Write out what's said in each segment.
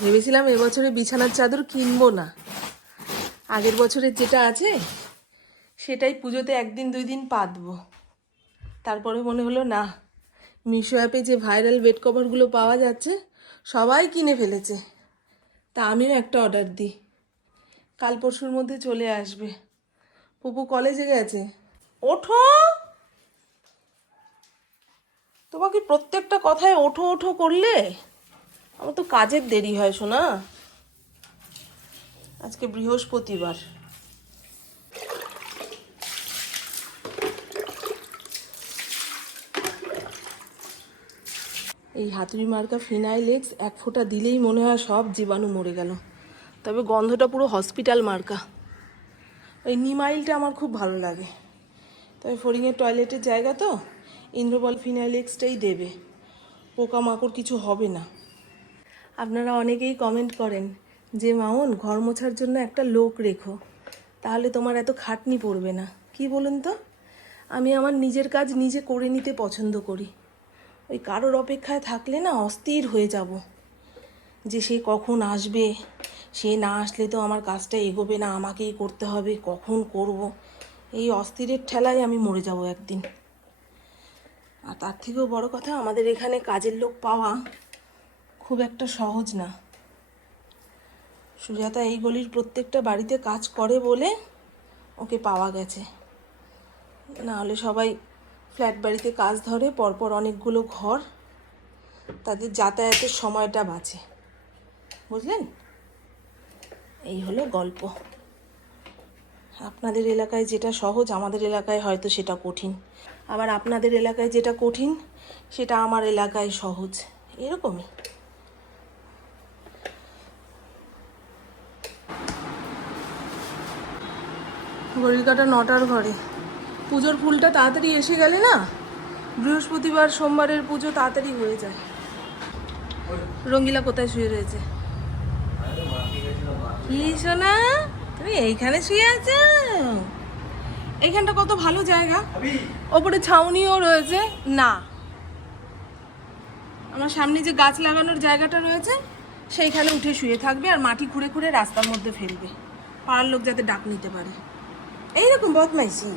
ভেবেছিলাম এবছরে বিছানার চাদর কিনবো না। আগের বছরের যেটা আছে, সেটাই পুজোতে একদিন দুই দিন পাতবো। তারপরে মনে হলো, না, মিশো অ্যাপে যে ভাইরাল বেড কভারগুলো পাওয়া যাচ্ছে, সবাই কিনে ফেলেছে। তা আমিও একটা অর্ডার দিই। কাল পরশুর মধ্যে চলে আসবে। পুপু কলেজে গেছে। ওঠো! তোমাকে প্রত্যেকটা কথায় ওঠো ওঠো করলে আমার তো কাজের দেরি হয় শোনা আজকে বৃহস্পতিবার। এই হাতুড়ি মার্কা ফিনাইল এক্স এক ফোঁটা দিলেই মনে হয় সব জীবাণু মরে গেল। তবে গন্ধটা পুরো হসপিটাল মার্কা। ওই নিমাইলটা আমার খুব ভালো লাগে। তবে ফরিংয়ের টয়লেটের জায়গা তো, ইন্দ্রবল ফিনাইল এক্সটাই দেবে। পোকামাকড় কিছু হবে না। আপনারা অনেকেই কমেন্ট করেন যে, মামন, ঘর মোছার জন্য একটা লোক রেখো, তাহলে তোমার এত খাটনি পড়বে না। কি বলুন তো? আমি আমার নিজের কাজ নিজে করে নিতে পছন্দ করি। ওই কারোর অপেক্ষায় থাকলে না অস্থির হয়ে যাব। যে সে কখন আসবে, সে না আসলে তো আমার কাজটা এগোবে না, আমাকেই করতে হবে, কখন করব? এই অস্থিরের ঠেলায় আমি মরে যাব একদিন। আর তার থেকেও বড় কথা, আমাদের এখানে কাজের লোক পাওয়া খুব একটা সহজ না। সুজাতা এই গলির প্রত্যেকটা বাড়িতে কাজ করে বলে ওকে পাওয়া গেছে। না হলে সবাই ফ্ল্যাট বাড়িতে কাজ ধরে, পরপর অনেকগুলো ঘর। তাদের যাতায়াতের সময়টা বাঁচে। বুঝলেন? এই হলো গল্প। আপনাদের এলাকায় যেটা সহজ, আমাদের এলাকায় হয়তো সেটা কঠিন। আবার আপনাদের এলাকায় যেটা কঠিন, সেটা আমার এলাকায় সহজ। এরকমই। ঘড়ির কাটা নটার ঘরে পুজোর ফুলটা তাড়াতাড়ি এসে গেলে না, বৃহস্পতিবার সোমবারের পুজো তাড়াতাড়ি হয়ে যায়। রঙ্গিলা কোথায় শুয়ে রয়েছে? কি সোনা, তুমি এইখানে শুয়ে আছো? এইখানটা কত ভালো জায়গা। ওপরে ছাউনিও রয়েছে। না। আমার সামনে যে গাছ লাগানোর জায়গাটা রয়েছে, সেইখানে উঠে শুয়ে থাকবে আর মাটি খুঁড়ে খুঁড়ে রাস্তার মধ্যে ফেলবে। পাড়ার লোক যাতে ডাক নিতে পারে। এইরকম বদমাইশি।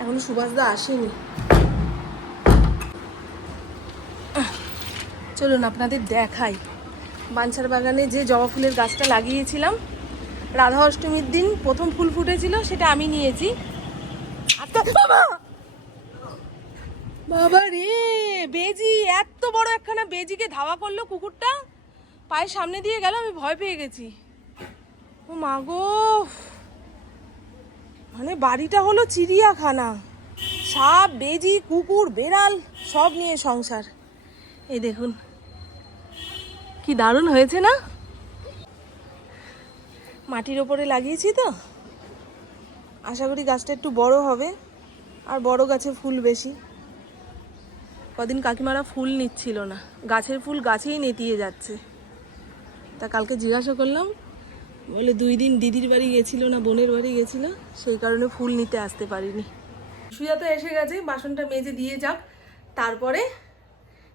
এখনও সুভাষদা আসেনি। চলুন আপনাদের দেখাই। বাঞ্ছার বাগানে যে জবা ফুলের গাছটা লাগিয়েছিলাম, রাধা অষ্টমীর দিন প্রথম ফুল ফুটেছিল, সেটা আমি নিয়েছি। বাবা! রে, বেজি, এত বড় একখানা বেজিকে ধাওয়া করল কুকুরটা। পায়ের সামনে দিয়ে গেল, আমি ভয় পেয়ে গেছি। ও মা গো মানে বাড়িটা হলো চিড়িয়াখানা। সাপ, বেজি, কুকুর, বেড়াল, সব নিয়ে সংসার। এই দেখুন, কি দারুণ হয়েছে না? মাটির ওপরে লাগিয়েছি তো। আশা করি গাছটা একটু বড় হবে, আর বড় গাছে ফুল বেশি। কদিন কাকিমারা ফুল নিচ্ছিল না। গাছের ফুল গাছেই নেতিয়ে যাচ্ছে। তা কালকে জিজ্ঞাসা করলাম বলে দুই দিন দিদির বাড়ি গেছিল না বোনের বাড়ি গেছিল। সেই কারণে ফুল নিতে আসতে পারিনি। সুজাতা এসে গেছে বাসনটা মেজে দিয়ে যাক। তারপরে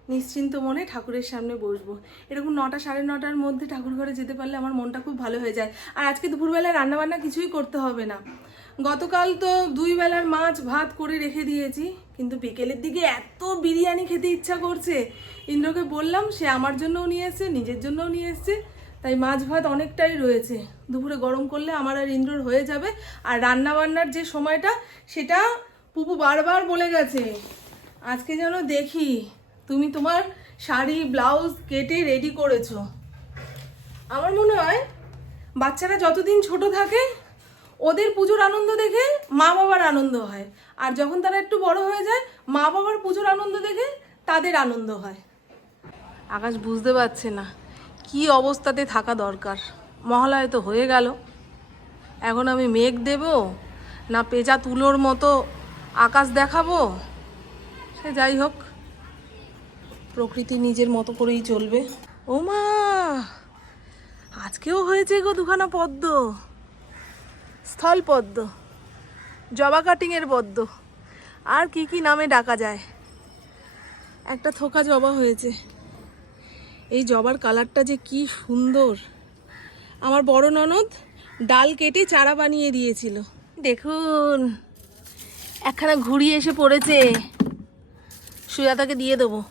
নিশ্চিন্ত মনে ঠাকুরের সামনে বসবো। এরকম নটা সাড়ে নটার মধ্যে ঠাকুর ঘরে যেতে পারলে আমার মনটা খুব ভালো হয়ে যায়। আর আজকে দুপুরবেলায় রান্নাবান্না কিছুই করতে হবে না। গতকাল তো দুই বেলার মাছ ভাত করে রেখে দিয়েছি কিন্তু বিকেলের দিকে এত বিরিয়ানি খেতে ইচ্ছা করছে। ইন্দ্রকে বললাম সে আমার জন্যও নিয়ে এসছে নিজের জন্যও নিয়ে এসছে। তাই মাছ ভাত অনেকটাই রয়েছে। দুপুরে গরম করলে আমার আর ইন্দ্রর হয়ে যাবে। আর রান্না বান্নার যে সময়টা, সেটা পুপু বারবার বলে গেছে। আজকে যেন দেখি, তুমি তোমার শাড়ি, ব্লাউজ কেটে রেডি করেছ। আমার মনে হয়, বাচ্চারা যতদিন ছোট থাকে, ওদের পুজোর আনন্দ দেখে মা বাবার আনন্দ হয়। আর যখন তারা একটু বড় হয়ে যায়, মা বাবার পুজোর আনন্দ দেখে তাদের আনন্দ হয়। আকাশ বুঝতে পারছে না। কি অবস্থাতে থাকা দরকার? মহালয় তো হয়ে গেল। এখন আমি মেঘ দেব না পেঁচা তুলোর মতো আকাশ দেখাবো? সে যাই হোক, প্রকৃতি নিজের মতো করেই চলবে। ও মা আজকেও হয়েছে গো দুখানা পদ্ম। স্থল পদ্ম, জবা কাটিংয়ের পদ্ম। আর কি কি নামে ডাকা যায়? একটা থোকা জবা হয়েছে। এই জবার কালারটা যে কি সুন্দর। আমার বড় ননদ ডাল কেটে চারা বানিয়ে দিয়েছিল। দেখুন, একখানা ঘুড়ি এসে পড়েছে। সুজাতাকে দিয়ে দেবো।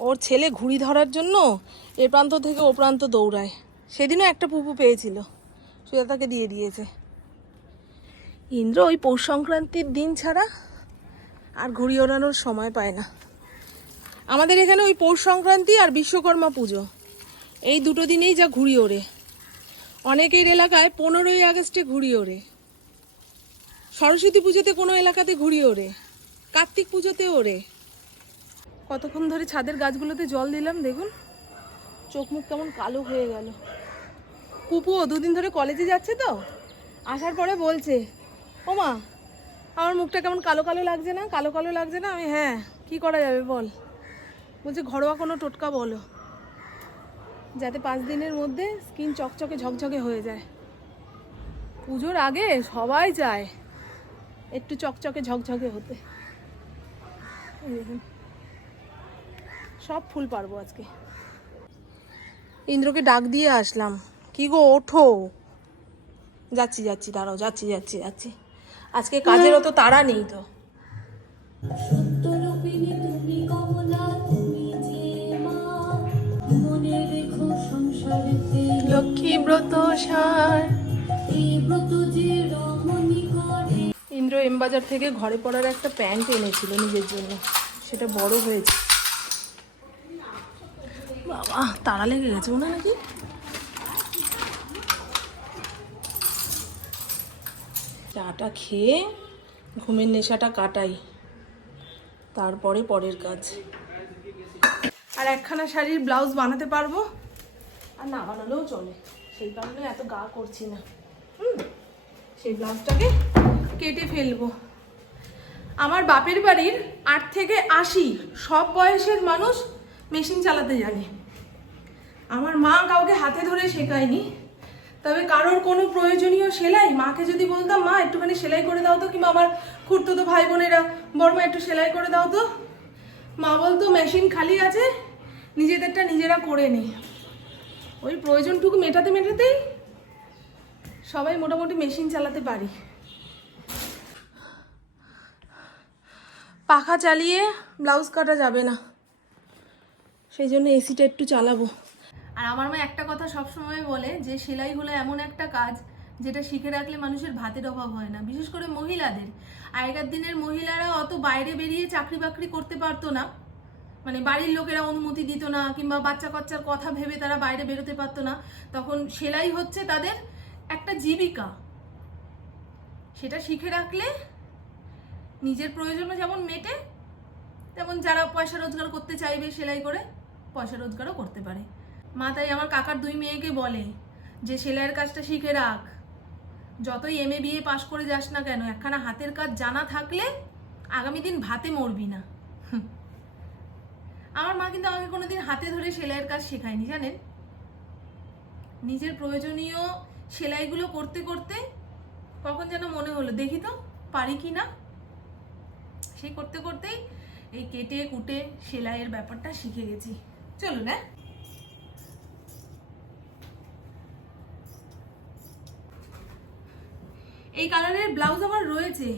ওর ছেলে ঘুড়ি ধরার জন্য এ প্রান্ত থেকে ও প্রান্ত দৌড়ায়। সেদিনও একটা পুপু পেয়েছিল। সুজাতাকে দিয়ে দিয়েছে। ইন্দ্র ওই পৌষ সংক্রান্তির দিন ছাড়া আর ঘুড়ি ওড়ানোর সময় পায় না। আমাদের এখানে ওই পৌষ সংক্রান্তি আর বিশ্বকর্মা পুজো। এই দুটো দিনেই যা ঘুড়ি ওড়ে। অনেকের এলাকায় পনেরোই আগস্টে ঘুড়ি ওড়ে। সরস্বতী পুজোতে কোনো এলাকাতে ঘুড়ি ওড়ে, কার্তিক পুজোতে ওড়ে। কতক্ষণ ধরে ছাদের গাছগুলোতে জল দিলাম, দেখুন। চোখ মুখ কেমন কালো হয়ে গেল। পুপুও দুদিন ধরে কলেজে যাচ্ছে তো? আসার পরে বলছে, ও মা, আমার মুখটা কেমন কালো কালো লাগছে না? কালো কালো লাগছে না? আমি হ্যাঁ কি করা যাবে বল? বলছে, ঘরোয়া কোনো টোটকা বলো। যাতে পাঁচ দিনের মধ্যে স্কিন চকচকে ঝকঝকে হয়ে যায়। পুজোর আগে সবাই চায় একটু চকচকে ঝকঝকে হতে। সব ফুল পারব আজকে। ইন্দ্রকে ডাক দিয়ে আসলাম, কি গো, ওঠো। যাচ্ছি যাচ্ছি, দাঁড়াও, যাচ্ছি যাচ্ছি যাচ্ছি। আজকে কাজেরও তো তাড়া নেই তো। ব্রত সার। ইন্দ্র থেকে ঘরে পড়ার একটা প্যান্ট এনেছিল নিজের জন্য। সেটা বড় হয়েছে। বাবা তাড়া লেগে গেছে হয় নাকি? চাটা খেয়ে ঘুমের নেশাটা কাটাই। তারপরে পরের কাজ। আর একখানা শাড়ির ব্লাউজ বানাতে পারব? আর না বানালেও চলে। সেই এত গা করছি না। হুম, সেই ব্লাউজটাকে কেটে ফেলব। আমার বাপের বাড়ির আট থেকে আশি সব বয়সের মানুষ মেশিন চালাতে জানে। আমার মা কাউকে হাতে ধরে শেখায়নি। তবে কারোর কোনো প্রয়োজনীয় সেলাই মাকে যদি বলতাম, মা, একটুখানি সেলাই করে দাও তো। কিংবা আমার খুঁড়তো তো ভাই বোনেরা বর্মা একটু সেলাই করে দাও তো। মা বলতো, মেশিন খালি আছে, নিজেদেরটা নিজেরা করে নে। ওই প্রয়োজনটুকু মেটাতে মেটাতেই সবাই মোটামুটি মেশিন চালাতে পারি। পাখা চালিয়ে ব্লাউজ কাটা যাবে না। সেই জন্য এসিটা একটু চালাবো। আর আমার মা একটা কথা সবসময় বলে যে, সেলাই হলো এমন একটা কাজ যেটা শিখে রাখলে মানুষের ভাতের অভাব হয় না, বিশেষ করে মহিলাদের। আগেকার দিনের মহিলারা অত বাইরে বেরিয়ে চাকরি বাকরি করতে পারতো না। মানে বাড়ির লোকেরা অনুমতি দিত না, কিংবা বাচ্চা কাচ্চার কথা ভেবে তারা বাইরে বেরোতে পারতো না। তখন সেলাই হচ্ছে তাদের একটা জীবিকা। সেটা শিখে রাখলে নিজের প্রয়োজনও যেমন মেটে, তেমন যারা পয়সা রোজগার করতে চাইবে সেলাই করে পয়সা রোজগারও করতে পারে। মা তাই আমার কাকার দুই মেয়েকে বলে যে, সেলাইয়ের কাজটা শিখে রাখ। যতই এম এ বিএ পাশ করে যাস না কেন, একখানা হাতের কাজ জানা থাকলে আগামী দিন ভাতে মরবি না। আমার মা কিন্তু আমাকে কোনোদিন হাতে ধরে সেলাইয়ের কাজ শেখায়নি, জানেন? নিজের প্রয়োজনীয় সেলাইগুলো করতে করতে কখন যেন মনে হলো, দেখি তো, পারি কি না? সেই করতে করতেই এই কেটে কুটে সেলাইয়ের ব্যাপারটা শিখে গেছি। চলুন হ্যাঁ? এই কালারের ব্লাউজ আমার রয়েছে,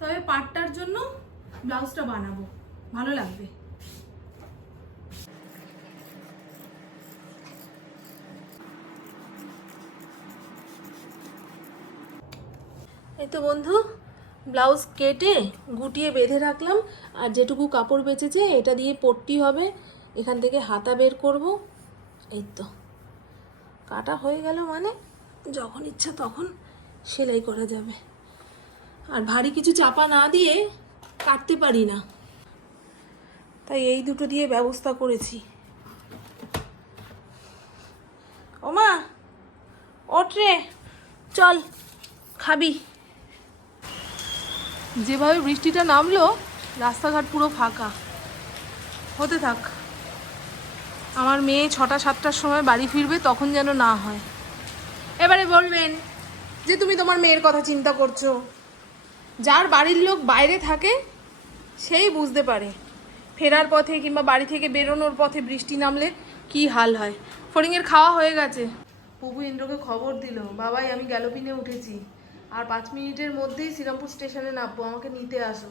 তবে পাটটার জন্য ব্লাউজটা বানাবো, ভালো লাগবে। এই তো বন্ধু, ব্লাউজ কেটে গুটিয়ে বেঁধে রাখলাম, আর যেটুকু কাপড় বেঁচেছে এটা দিয়ে পট্টি হবে, এখান থেকে হাতা বের করব। এই তো, কাটা হয়ে গেল মানে যখন ইচ্ছা তখন সেলাই করা যাবে। আর ভারী কিছু চাপা না দিয়ে কাটতে পারি না। তাই এই দুটো দিয়ে ব্যবস্থা করেছি। ওমা ওঠ রে চল, খাবি। যেভাবে বৃষ্টিটা নামলো, রাস্তাঘাট পুরো ফাঁকা। হতে থাক। আমার মেয়ে ছটা, সাতটার সময় বাড়ি ফিরবে, তখন যেন না হয়। এবারে বলবেন যে, তুমি তোমার মেয়ের কথা চিন্তা করছ। যার বাড়ির লোক বাইরে থাকে, সেই বুঝতে পারে। ফেরার পথে কিংবা বাড়ি থেকে বেরোনোর পথে বৃষ্টি নামলে কি হাল হয়? ফড়িংয়ের খাওয়া হয়ে গেছে। প্রভু ইন্দ্রকে খবর দিল, বাবাই, আমি গ্যালোপিনে উঠেছি। আর পাঁচ মিনিটের মধ্যেই শ্রীরামপুর স্টেশনে নামবো আমাকে নিতে আসো।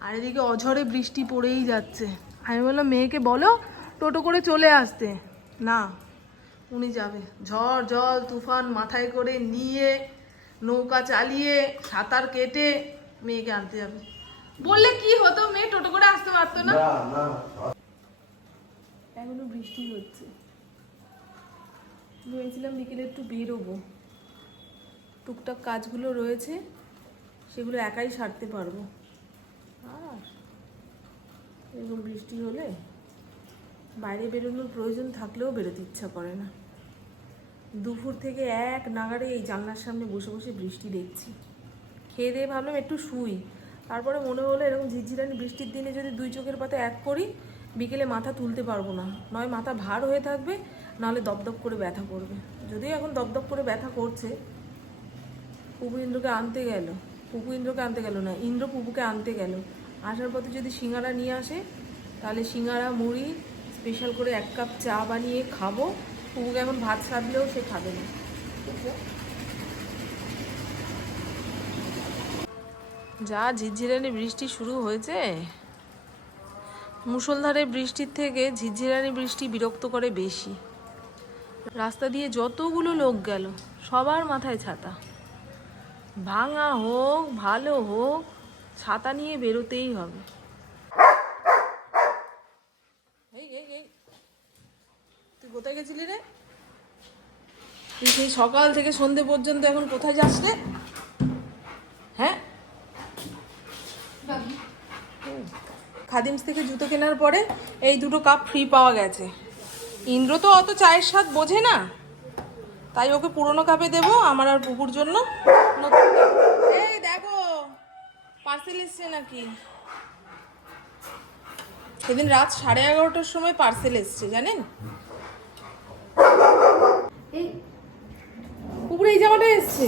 আর এদিকে অঝরে বৃষ্টি পড়েই যাচ্ছে। আমি বললাম মেয়েকে বলো টোটো করে চলে আসতে। না। উনি যাবে। ঝড় জল তুফান মাথায় করে নিয়ে নৌকা চালিয়ে সাঁতার কেটে মেয়েকে আনতে যাবে। বললে কি হতো? মেয়ে টোটো করে আসতে পারতো না। এখনও বৃষ্টি হচ্ছে। ভেবেছিলাম বিকেলে একটু বেরোবো। টুকটাক কাজগুলো রয়েছে, সেগুলো একাই সারতে পারব। আর এরকম বৃষ্টি হলে বাইরে বেরোনোর প্রয়োজন থাকলেও বেরোতে ইচ্ছা করে না। দুপুর থেকে এক নাগাড়ে এই জানলার সামনে বসে বসে বৃষ্টি দেখছি। খেয়ে দিয়ে ভাবলাম একটু শুই। তারপরে মনে হলো এরকম ঝিরঝিরানি বৃষ্টির দিনে যদি দুই চোখের পাতে এক করি, বিকেলে মাথা তুলতে পারব না। নয় মাথা ভার হয়ে থাকবে, নাহলে দপদপ করে ব্যথা করবে। যদিও এখন দপদপ করে ব্যথা করছে পুপু ইন্দ্রকে আনতে গেল। পুপু ইন্দ্রকে আনতে গেল না, ইন্দ্র পুপুকে আনতে গেল। আসার পথে যদি সিঙ্গারা নিয়ে আসে, তাহলে সিঙ্গারা, মুড়ি স্পেশাল করে এক কাপ চা বানিয়ে খাব। পুপুকে এখন ভাত সাধলেও সে খাবে না। যা ঝিরঝিরানি বৃষ্টি শুরু হয়েছে। মুষলধারে বৃষ্টির থেকে ঝিরঝিরানি বৃষ্টি বিরক্ত করে বেশি। রাস্তা দিয়ে যতগুলো লোক গেল, সবার মাথায় ছাতা। ভাঙা হোক ভালো হোক ছাতা নিয়ে বেরোতেই হবে। এই, এই, এই। তুই কোথায় গেছিলি রে? তুই সেই সকাল থেকে সন্ধে পর্যন্ত এখন কোথায় যাস রে? হ্যাঁ? খাদিমস থেকে জুতো কেনার পরে এই দুটো কাপ ফ্রি পাওয়া গেছে। ইন্দ্র তো অত চায়ের স্বাদ বোঝে না। তাই ওকে পুরনো কাপে দেবো আমার আর পুকুর জন্য। পার্সেল এসছে নাকি? সেদিন রাত সাড়ে এগারোটার সময় পার্সেল এসছে জানেন? পুকুরে এই জামাটা এসছে।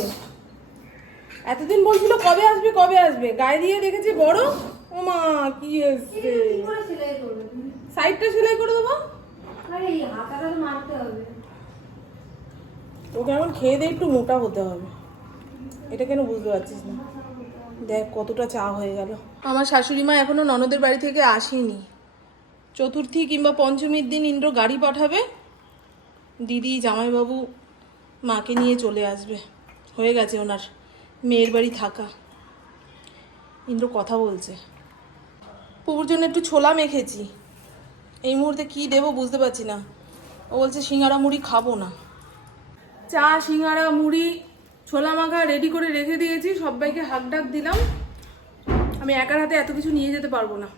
এতদিন বলছিল কবে আসবে কবে আসবে? গায়ে দিয়ে দেখেছি বড়। ও মা কি এসছে? সাইডটা সেলাই করে দেবো? তোকে এখন খেয়ে দিয়ে একটু মোটা হতে হবে। এটা কেন বুঝতে পারছিস না? দেখ কতটা চা হয়ে গেল। আমার শাশুড়ি মা এখনও ননদের বাড়ি থেকে আসেনি। চতুর্থী কিংবা পঞ্চমীর দিন ইন্দ্র গাড়ি পাঠাবে। দিদি জামাইবাবু মাকে নিয়ে চলে আসবে। হয়ে গেছে ওনার মেয়ের বাড়ি থাকা। ইন্দ্র কথা বলছে। পুকুর জন্য একটু ছোলা মেখেছি। এই মুহূর্তে কি দেবো বুঝতে পারছি না। ও বলছে সিঙ্গারা মুড়ি খাব না। চা সিঙ্গারা মুড়ি ছোলা মাখা রেডি করে রেখে দিয়েছি সবাইকে হাক ডাক দিলাম। আমি একার হাতে এত কিছু নিয়ে যেতে পারব না।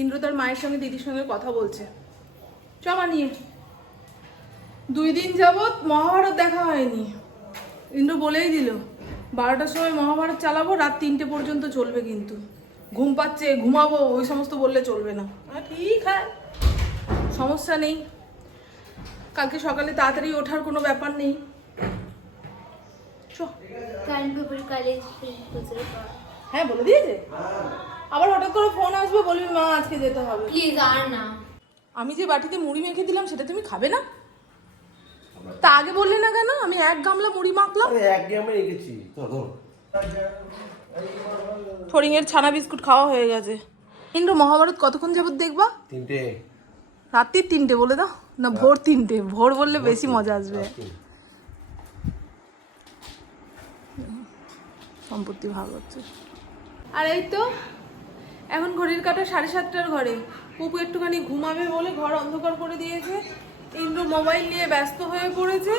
ইন্দ্র তার মায়ের সঙ্গে দিদির সঙ্গে কথা বলছে। চমা নিয়ে দুই দিন যাবৎ মহাভারত দেখা হয়নি। ইন্দ্র বলেই দিল, বারোটার সময় মহাভারত চালাবো, রাত তিনটে পর্যন্ত চলবে কিন্তু। ঘুম পাচ্ছে, ঘুমাবো, ওই সমস্ত বললে চলবে না। ঠিক হ্যাঁ সমস্যা নেই। কালকে সকালে তাড়াতাড়ি ওঠার কোনো ব্যাপার নেই। কলেজ হ্যাঁ বলে দিয়েছে? আবার হঠাৎ করে ফোন আসবে বলবি মা আজকে যেতে হবে। প্লিজ আর না। আমি যে বাটিতে মুড়ি মেখে দিলাম সেটা তুমি খাবে না? তা আগে বললে না কেন? আমি এক গামলা মুড়ি মাখলাম। এক গেমে রেখেছি। তো ধর। ফড়িংয়ের ছানা বিস্কুট খাওয়া হয়ে গেছে। ইন্দ্র মহাভারত কতক্ষণ যাবত দেখবা? তিনটে। রাত্রির তিনটে বলে দাও। না ভোর তিনটে। ভোর বললে বেশি মজা আসবে। সম্পত্তি ভাগ হচ্ছে। আর এই তো, এখন ঘড়ির কাটা সাড়ে সাতটার ঘরে পুপু একটুখানি ঘুমাবে বলে ঘর অন্ধকার করে দিয়েছে। ইন্দ্র মোবাইল নিয়ে ব্যস্ত হয়ে পড়েছে।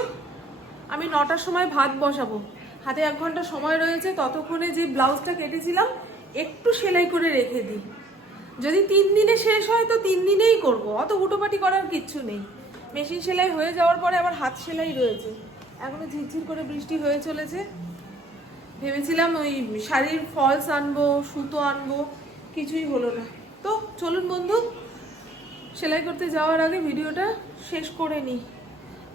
আমি নটার সময় ভাত বসাবো। হাতে এক ঘণ্টা সময় রয়েছে, ততক্ষণে যে ব্লাউজটা কেটেছিলাম, একটু সেলাই করে রেখে দিই। যদি তিন দিনে শেষ হয় তো তিন দিনেই করব, অত হুটোপাটি করার কিচ্ছু নেই। মেশিন সেলাই হয়ে যাওয়ার পরে আবার হাত সেলাই রয়েছে। এখনও ঝিরঝির করে বৃষ্টি হয়ে চলেছে। ভেবেছিলাম ওই শাড়ির ফলস আনব, সুতো আনব, কিছুই হলো না। তো চলুন বন্ধু, সেলাই করতে যাওয়ার আগে ভিডিওটা শেষ করে নিই।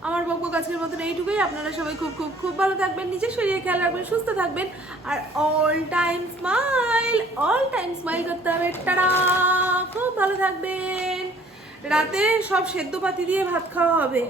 আমার বকবক গাছের মতন এইটুকুই। আপনারা সবাই খুব খুব খুব ভালো থাকবেন, নিজের শরীরে খেয়াল রাখবেন, সুস্থ থাকবেন। আর all time smile all time smile করতে হবে। খুব ভালো থাকবেন। রাতে সব সেদ্ধ পাতি দিয়ে ভাত খাওয়া হবে।